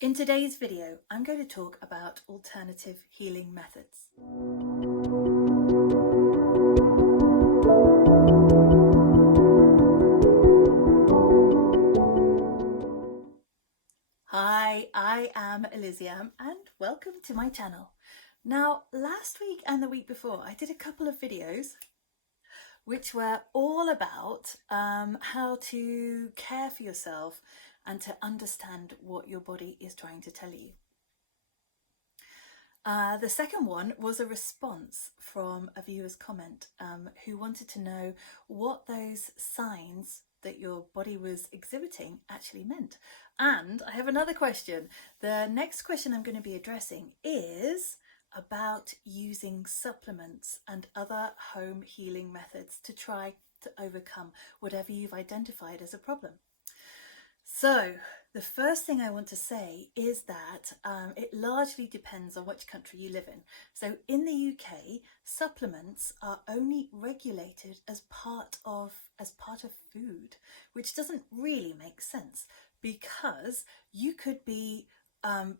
In today's video, I'm going to talk about alternative healing methods. Hi, I am Elysium and welcome to my channel. Now, last week and the week before, I did a couple of videos which were all about how to care for yourself and to understand what your body is trying to tell you. The second one was a response from a viewer's comment who wanted to know what those signs that your body was exhibiting actually meant. And I have another question. The next question I'm going to be addressing is about using supplements and other home healing methods to try to overcome whatever you've identified as a problem. So the first thing I want to say is that it largely depends on which country you live in. So in the UK, supplements are only regulated as part of food, which doesn't really make sense because you could be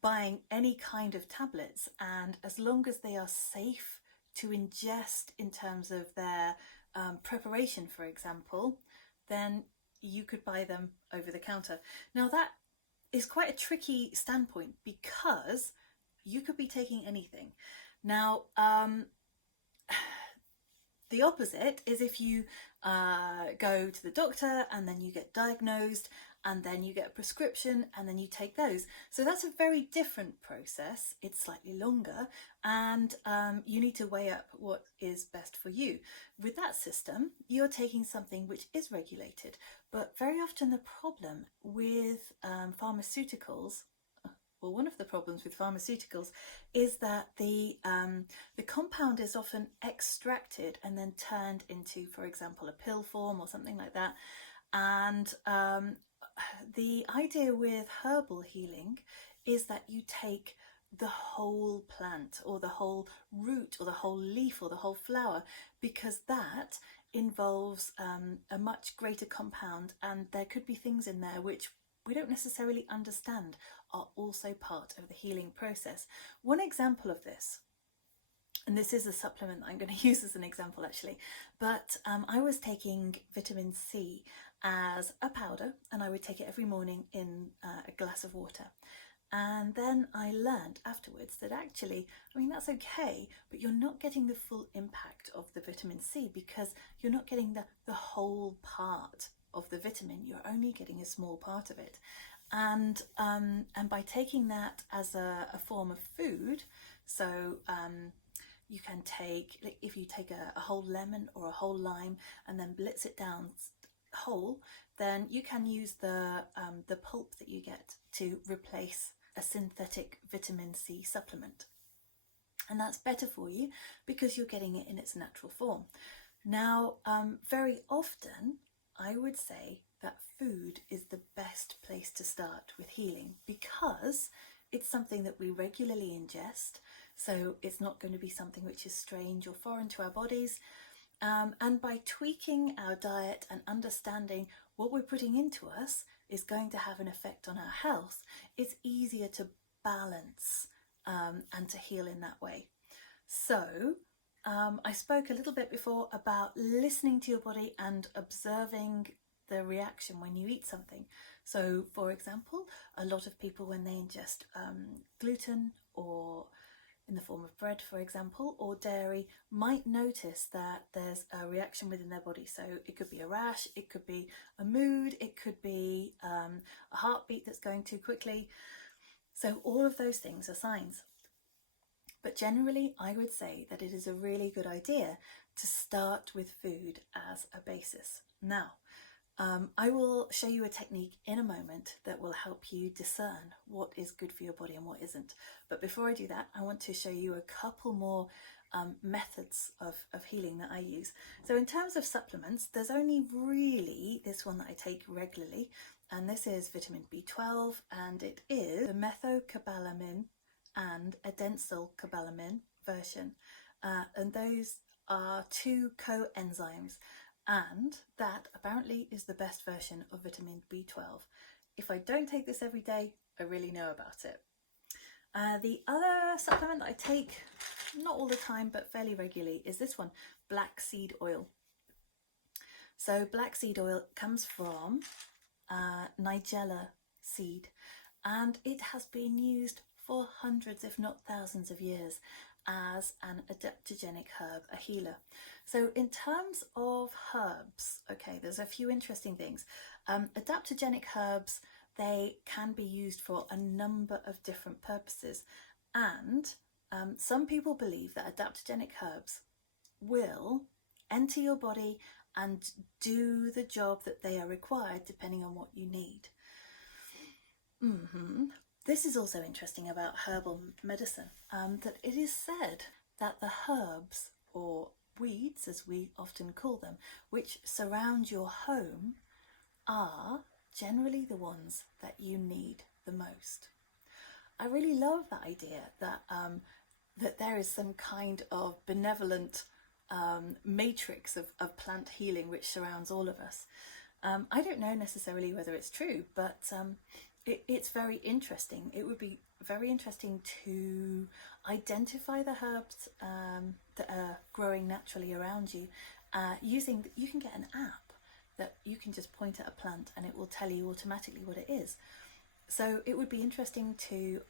buying any kind of tablets, and as long as they are safe to ingest in terms of their preparation, for example, then you could buy them over the counter. Now that is quite a tricky standpoint because you could be taking anything. Now, the opposite is if you go to the doctor and then you get diagnosed and then you get a prescription and then you take those. So that's a very different process. It's slightly longer and you need to weigh up what is best for you. With that system, you're taking something which is regulated, but very often the problem with pharmaceuticals, well, one of the problems with pharmaceuticals is that the compound is often extracted and then turned into, for example, a pill form or something like that. And the idea with herbal healing is that you take the whole plant or the whole root or the whole leaf or the whole flower, because that involves a much greater compound, and there could be things in there which we don't necessarily understand are also part of the healing process. One example of this, and this is a supplement that I'm going to use as an example actually, but I was taking vitamin C as a powder and I would take it every morning in a glass of water. And then I learned afterwards that actually, I mean, that's okay, but you're not getting the full impact of the vitamin C because you're not getting the whole part of the vitamin. You're only getting a small part of it. And by taking that as a form of food, so you can take, like, if you take a whole lemon or a whole lime and then blitz it down whole, then you can use the pulp that you get to replace a synthetic vitamin C supplement. And that's better for you because you're getting it in its natural form. Now, very often, I would say that food is the best place to start with healing because it's something that we regularly ingest, so it's not going to be something which is strange or foreign to our bodies. And by tweaking our diet and understanding what we're putting into us is going to have an effect on our health, it's easier to balance and to heal in that way. So I spoke a little bit before about listening to your body and observing the reaction when you eat something. So, for example, a lot of people, when they ingest gluten, or in the form of bread, for example, or dairy, might notice that there's a reaction within their body. So it could be a rash, it could be a mood, it could be a heartbeat that's going too quickly. So all of those things are signs. But generally, I would say that it is a really good idea to start with food as a basis. Now, I will show you a technique in a moment that will help you discern what is good for your body and what isn't. But before I do that, I want to show you a couple more methods of healing that I use. So in terms of supplements, there's only really this one that I take regularly, and this is vitamin B12, and it is the methocobalamin and adensylcobalamin version, and those are two coenzymes, and that apparently is the best version of vitamin B12. if I don't take this every day, I really know about it. The other supplement that I take, not all the time, but fairly regularly, is this one, black seed oil. So black seed oil comes from Nigella seed, and it has been used for hundreds, if not thousands of years as an adaptogenic herb, a healer. So in terms of herbs, okay, there's a few interesting things. Adaptogenic herbs, they can be used for a number of different purposes, and some people believe that adaptogenic herbs will enter your body and do the job that they are required depending on what you need. This is also interesting about herbal medicine, that it is said that the herbs, or weeds as we often call them, which surround your home are generally the ones that you need the most. I really love that idea that that there is some kind of benevolent matrix of plant healing which surrounds all of us. I don't know necessarily whether it's true, but it's very interesting. It would be very interesting to identify the herbs that are growing naturally around you. You can get an app that you can just point at a plant and it will tell you automatically what it is. So it would be interesting to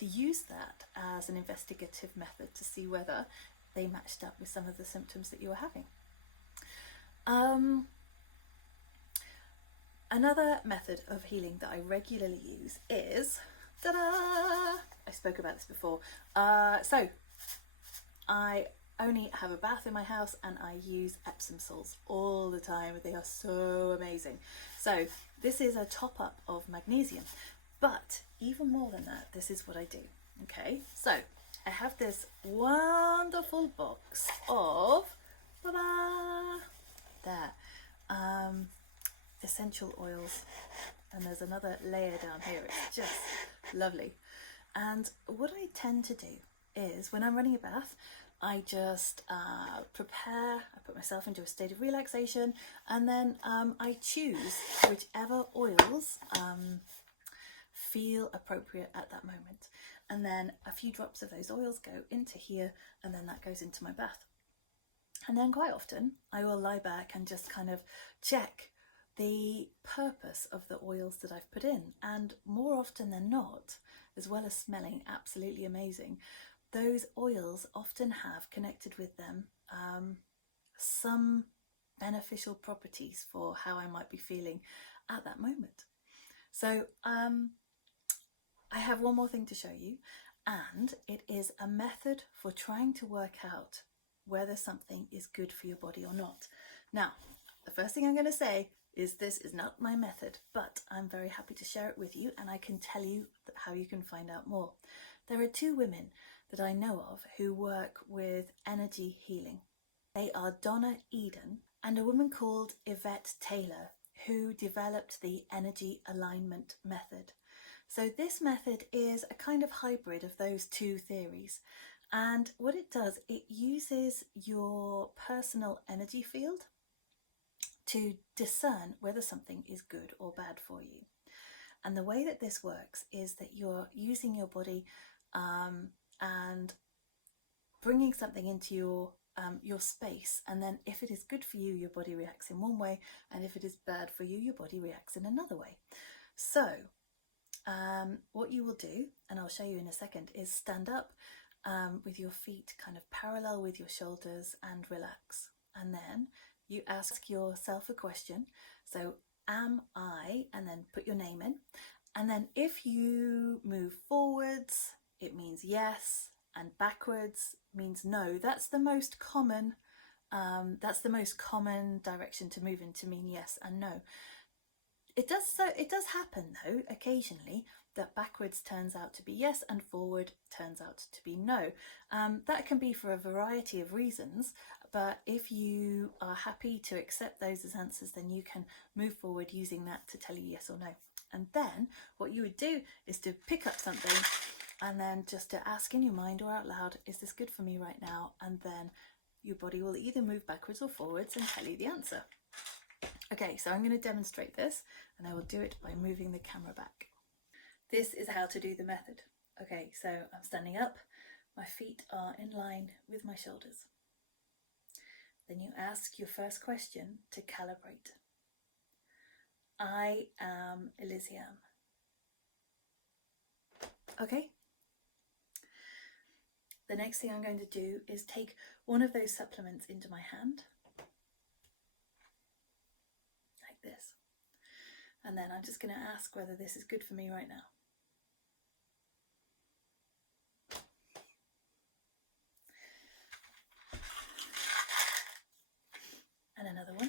use that as an investigative method to see whether they matched up with some of the symptoms that you were having. Another method of healing that I regularly use is, ta-da! I spoke about this before. So I only have a bath in my house and I use Epsom salts all the time. They are so amazing. So this is a top up of magnesium, but even more than that, this is what I do. Okay, so I have this wonderful box of, ta-da! There. Essential oils, and there's another layer down here. It's just lovely. And what I tend to do is when I'm running a bath, I just prepare, I put myself into a state of relaxation, and then I choose whichever oils feel appropriate at that moment, and then a few drops of those oils go into here, and then that goes into my bath. And then quite often I will lie back and just kind of check the purpose of the oils that I've put in, and more often than not, as well as smelling absolutely amazing, those oils often have connected with them some beneficial properties for how I might be feeling at that moment. So I have one more thing to show you, and it is a method for trying to work out whether something is good for your body or not. Now, the first thing I'm going to say is this is not my method, but I'm very happy to share it with you, and I can tell you how you can find out more. There are two women that I know of who work with energy healing. They are Donna Eden and a woman called Yvette Taylor, who developed the energy alignment method. So this method is a kind of hybrid of those two theories, and what it does, it uses your personal energy field to discern whether something is good or bad for you. And the way that this works is that you're using your body and bringing something into your space, and then if it is good for you, your body reacts in one way, and if it is bad for you, your body reacts in another way. So what you will do, and I'll show you in a second, is stand up with your feet kind of parallel with your shoulders and relax, and then you ask yourself a question. So, am I, and then put your name in. And then if you move forwards, it means yes, and backwards means no. That's the most common direction to move in, to mean yes and no. It does happen though occasionally that backwards turns out to be yes and forward turns out to be no. That can be for a variety of reasons, but if you are happy to accept those as answers, then you can move forward using that to tell you yes or no. And then what you would do is to pick up something and then just to ask in your mind or out loud, is this good for me right now? And then your body will either move backwards or forwards and tell you the answer. Okay, so I'm going to demonstrate this, and I will do it by moving the camera back. This is how to do the method. Okay, so I'm standing up, my feet are in line with my shoulders. Then you ask your first question to calibrate. I am Elysium. Okay? The next thing I'm going to do is take one of those supplements into my hand, like this. And then I'm just going to ask whether this is good for me right now. And another one.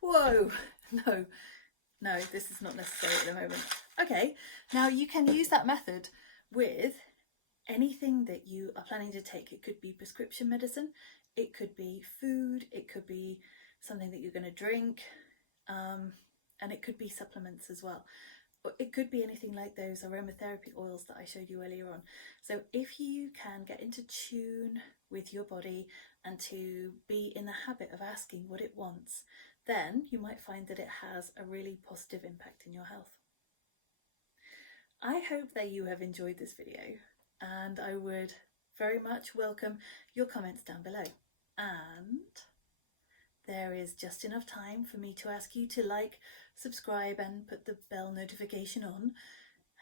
Whoa, no, this is not necessary at the moment. Okay, now you can use that method with anything that you are planning to take. It could be prescription medicine, it could be food, it could be something that you're going to drink, and it could be supplements as well. It could be anything like those aromatherapy oils that I showed you earlier on. So if you can get into tune with your body and to be in the habit of asking what it wants, then you might find that it has a really positive impact in your health. I hope that you have enjoyed this video, and I would very much welcome your comments down below. And there is just enough time for me to ask you to like, subscribe and put the bell notification on.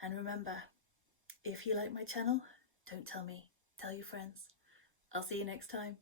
And remember, if you like my channel, don't tell me, tell your friends. I'll see you next time.